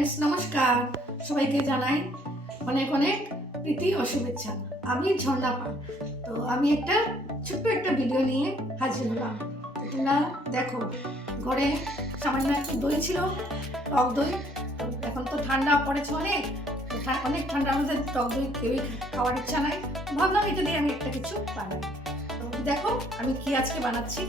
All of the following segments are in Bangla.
ফ্রেন্ডস, নমস্কার। সবাইকে জানাই অনেক অনেক প্রীতি ও শুভেচ্ছা। আমি ঝর্ণা পাল। তো আমি ছোট্ট একটা ভিডিও নিয়ে হাজির হলাম। তোমরা দেখো, ঘরে সামান্য একটু দই ছিল, টক দই। তো এখন তো ঠান্ডা পড়েছে অনেক ঠান্ডার মধ্যে টক দই কেউই খাওয়ার ইচ্ছা নাই। ভাবলাম এটা দিয়ে আমি একটা কিছু বানাই। তো দেখো আমি কি আজকে বানাচ্ছি।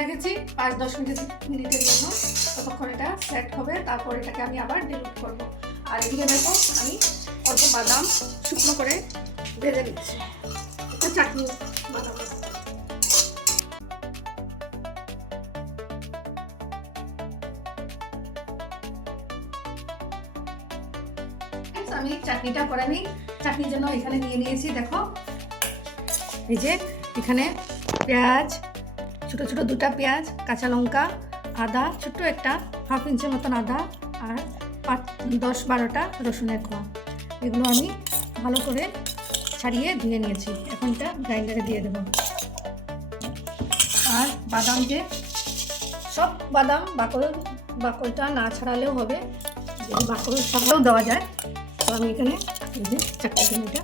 রেখেছি 5-10 মিনিটের জন্য। ততক্ষণ এটা সেট হবে, তারপর এটাকে আমি আবার ডিলিট করব। আর এদিকে দেখো আমি অল্প বাদাম শুকনো করে ভেজে নিচ্ছি। এটা চাটনি বানাবো। আমি চাটনিটা করে নিই। চাটনির জন্য এখানে নিয়ে নিয়েছি, দেখো এই যে এখানে পেঁয়াজ, ছোটো ছোটো 2টা পেঁয়াজ, কাঁচা লঙ্কা, আদা, ছোট্ট একটা 1/2 ইঞ্চি মতন আদা, আর 10-12টা রসুনের কোয়া। এগুলো আমি ভালো করে ছাড়িয়ে ধুয়ে নিয়েছি। এখন এটা গ্রাইন্ডারে দিয়ে দেবো। আর বাদাম, যে সব বাদাম বাকলটা না ছাড়ালেও হবে, যদি বাকল ছাড়ালেও দেওয়া যায়। তো আমি এখানে চাটনিটা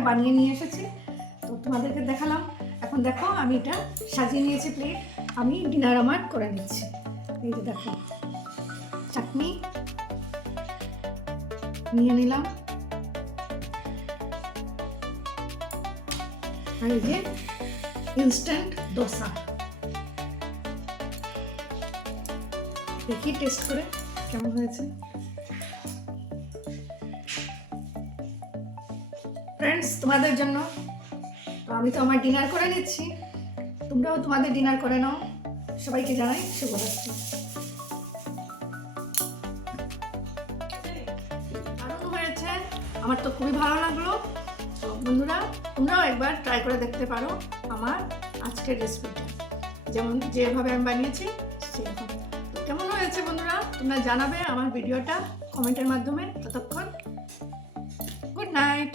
একটা বানিয়ে নিয়ে এসেছি, তো তোমাদেরকে দেখালাম। এখন দেখো আমি এটা সাজিয়ে নিয়েছি প্লেট, আমি ডিনার আমার করে নিচ্ছি। এই যে দেখো চাটনি নিয়ে নিলাম, আর এই যে ইনস্ট্যান্ট দোসা, দেখি টেস্ট করে কেমন হয়েছে। ফ্রেন্ডস, তোমাদের জন্য তো আমি তো আমার ডিনার করে নিচ্ছি, তোমরাও তোমাদের ডিনার করে নাও। সবাইকে জানাই শুভরাত্রি। দারুণ হয়েছে, আমার তো খুবই ভালো লাগলো। তো বন্ধুরা, তোমরাও একবার ট্রাই করে দেখতে পারো আমার আজকের রেসিপিটা, যেভাবে আমি বানিয়েছি সেরকম। তো কেমন হয়েছে বন্ধুরা, তোমরা জানাবে আমার ভিডিওটা কমেন্টের মাধ্যমে। ততক্ষণ গুড নাইট।